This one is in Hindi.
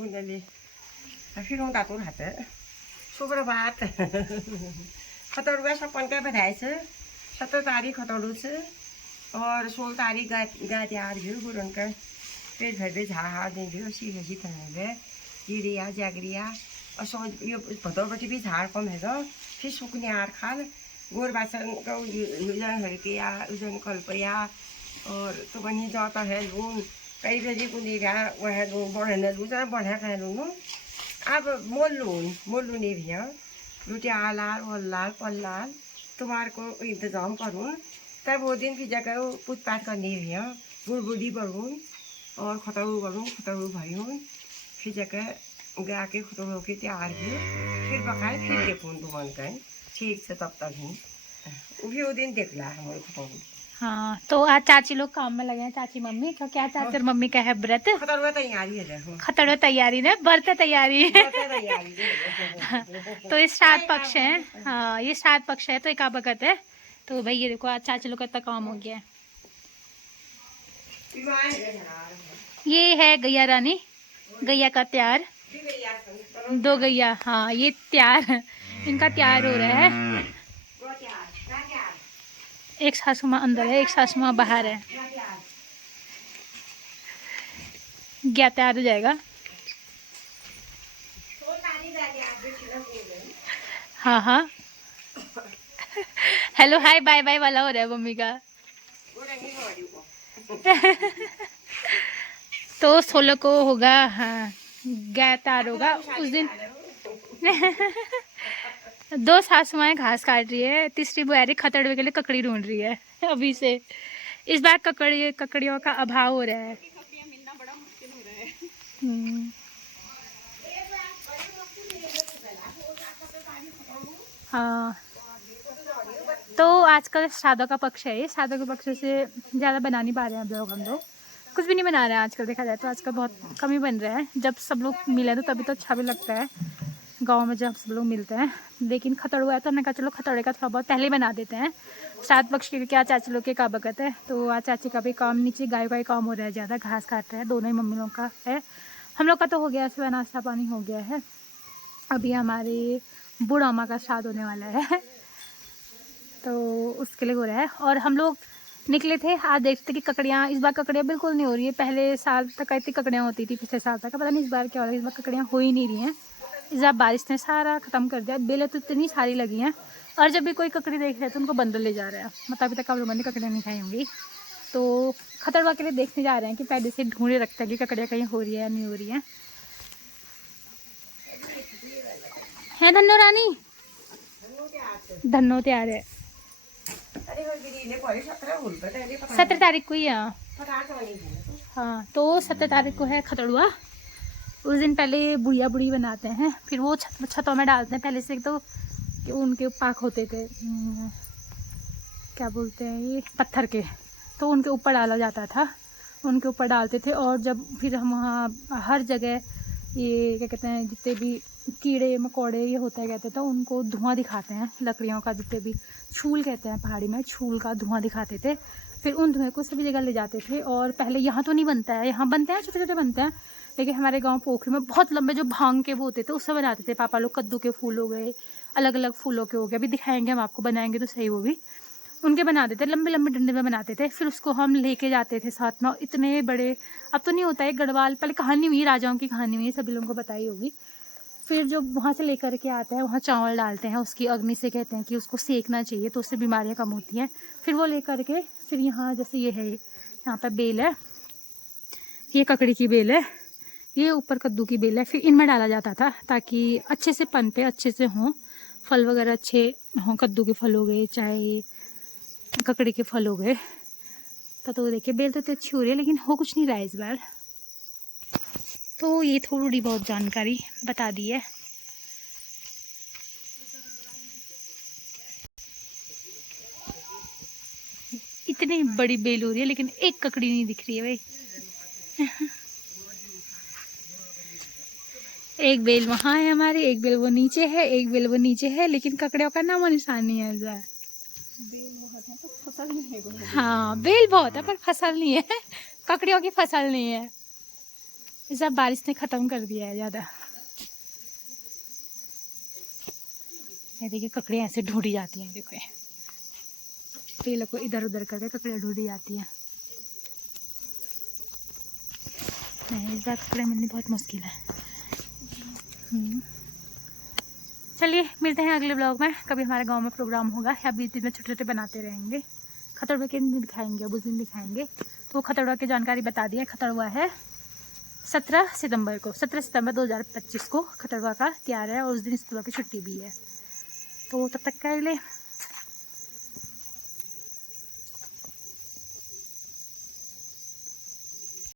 बुंदली फिर हम दातु हाते सुप्रभात खतौड़ुआ सपन के बधाई से 17 तारीख खतौड़ू से और 16 तारीख गा तैयार भी बुरन का पेट भर पे झा देंगे सी हसी थने गिरिया जागरिया और सो यो भदौरपट्टि भी झाड़ कम है फिर सुकने आर खाल गोर बासन का उजन हड़किया उजन कल्पया और तो बनी जाता है लून कई बजे को देगा वह लून बढ़ने लूजा बढ़ा का लून अब मोल लून नहीं भैया लुटिया लाल वल्लाल पल्लाल तुम्हारे को इंतजाम करूँ तब वो दिन फिर जगह पूछ पाछ करनी भैया गुड़बुड़ी बढ़ूँ और खतरू बढ़ूँ खतरू भयूँ फिर जगह गा के खतरू के तैयार भी फिर पकाए फिर देखूँ दुकान का ठीक से तब तक ही वो दिन देख ला हमारे खतरू। हाँ तो आज चाची लोग काम में लगे हैं, चाची मम्मी का क्या चाची और मम्मी का है व्रत खतरवा तैयारी है खतड़वा तैयारी ने व्रत तैयारी तो ये श्राद्ध पक्ष है। हाँ ये श्राद्ध पक्ष है तो एक भगत है तो भाई ये देखो आज चाची लोग का इतना काम हो गया है। ये है गैया रानी गैया का तैयार 2 गैया। हाँ ये तैयार इनका तैयार हो रहा है। एक सासू माँ अंदर है एक सासू माँ बाहर है। गया तैयार हो जाएगा। हाँ हाँ हेलो हाय बाय बाय वाला हो रहा है मम्मी का तो 16 को होगा। हाँ गया तैयार होगा उस दिन 2 सासुमाएं घास काट रही है, तीसरी बुआरी खतड़वे के लिए ककड़ी ढूंढ रही है अभी से। इस बार ककड़ियों का अभाव हो रहा है। हाँ तो आजकल श्राद्धों का पक्ष है, श्राद्धों के पक्ष से ज़्यादा बना नहीं पा रहे हैं हम लोग कुछ भी नहीं बना रहे हैं आजकल। देखा जाए तो आजकल बहुत कम ही बन रहा है। जब सब लोग मिले तो तभी तो अच्छा भी लगता है गांव में जब सब लोग मिलते हैं। लेकिन खतड़ुआ है तो हमने कहा चलो खतड़े का थोड़ा बहुत पहले ही बना देते हैं श्राद्ध पक्ष के, क्या चाची लोग के का बकत है। तो आज चाची का भी काम नीचे गाय का ही काम हो रहा है, ज़्यादा घास काट रहा है। दोनों ही मम्मी लोग का है, हम लोग का तो हो गया सुबह नाश्ता पानी हो गया है। अभी हमारे बूढ़ा अम्मा का श्राद्ध होने वाला है तो उसके लिए हो रहा है। और हम लोग निकले थे आज देखते कि ककड़ियाँ इस बार ककड़ियाँ बिल्कुल नहीं हो रही है। पहले साल तक इतनी ककड़ियाँ होती थी, पिछले साल तक पता नहीं इस बार क्या हो रहा है। इस बार ककड़ियाँ हो ही नहीं रही हैं। इस बार बारिश ने सारा ख़त्म कर दिया। बेलें तो इतनी सारी लगी हैं और जब भी कोई ककड़ी देख रहे हैं तो उनको बंदर ले जा रहा है। मतलब अभी तक आप लोगों ने ककड़ियाँ नहीं खाई होंगी तो खतड़वा के लिए देखने जा रहे हैं कि पहले से ढूंढे रखते हैं कि ककड़ियाँ कहीं हो रही है या नहीं हो रही है। धन्नो रानी धन्नो तैयार है 17 तारीख को ही है। हाँ तो 17 तारीख को है खतड़ुआ। उस दिन पहले बुढ़िया बुढ़ी बनाते हैं, फिर वो छतों में डालते हैं। पहले से तो कि उनके पाक होते थे क्या बोलते हैं ये पत्थर के, तो उनके ऊपर डाला जाता था, उनके ऊपर डालते थे। और जब फिर हम वहाँ हर जगह ये क्या कहते हैं जितने भी कीड़े मकोड़े ये होता है कहते थे उनको धुआं दिखाते हैं। लकड़ियों का जितने भी छूल कहते हैं पहाड़ी में, छूल का धुआं दिखाते थे। फिर उन धुएं को सभी जगह ले जाते थे। और पहले यहाँ तो नहीं बनता है, यहाँ बनते हैं छोटे छोटे बनते हैं, लेकिन हमारे गांव पोखरी में बहुत लंबे जो भांग के वो होते थे उससे बनाते थे पापा लोग। कद्दू के फूल हो गए, अलग अलग फूलों के हो गए, अभी दिखाएंगे हम आपको, बनाएंगे तो सही वो भी। उनके बनाते थे लंबे लंबे डंडे में बनाते थे। फिर उसको हम लेके जाते थे साथ में, इतने बड़े। अब तो नहीं होता है गढ़वाल, पहले कहानी हुई राजाओं की कहानी हुई, सभी लोगों को बताई होगी। फिर जो वहाँ से लेकर के आते हैं वहाँ चावल डालते हैं, उसकी अग्नि से कहते हैं कि उसको सेकना चाहिए तो उससे बीमारियाँ कम होती हैं। फिर वो लेकर के फिर यहाँ जैसे ये है यहाँ पर बेल है, ये ककड़ी की बेल है, ये ऊपर कद्दू की बेल है, फिर इनमें डाला जाता था ताकि अच्छे से पनपे, अच्छे से हों फल वगैरह, अच्छे हों। कद्दू के फल हो गए चाहे ककड़ी के फल हो गए। तो देखिए बेल तो अच्छी हो रही है लेकिन हो कुछ नहीं रहा है इस बार। तो ये थोड़ी बहुत जानकारी बता दी है। इतनी बड़ी बेल हो रही है लेकिन एक ककड़ी नहीं दिख रही है भाई एक बेल वहाँ है हमारी, एक बेल वो नीचे है, एक बेल वो नीचे है, लेकिन ककड़ियों का नाम निशान नहीं है इस बार। बेल बहुत है तो फसल नहीं है। हाँ बेल बहुत है पर फसल नहीं है ककड़ियों की फसल नहीं है। इस बार बारिश ने ख़त्म कर दिया है ज़्यादा। ये देखिए ककड़ियाँ ऐसे ढूंढी जाती हैं, देखो पेड़ को इधर उधर करके ककड़ियाँ ढूंढी जाती हैं। नहीं, इस बार ककड़ियाँ मिलनी बहुत मुश्किल है। चलिए मिलते हैं अगले ब्लॉग में। कभी हमारे गांव में प्रोग्राम होगा या बीच बीच में छोटे छोटे बनाते रहेंगे। खतड़ुआ के दिन दिखाएंगे, उस दिन दिखाएंगे। तो खतड़ुआ की जानकारी बता दी है। खतड़ुआ है 17 सितंबर को, 17 सितंबर 2025 को खतड़ुआ का त्योहार है और उस दिन स्कूलों की छुट्टी भी है। तो तब तक के लिए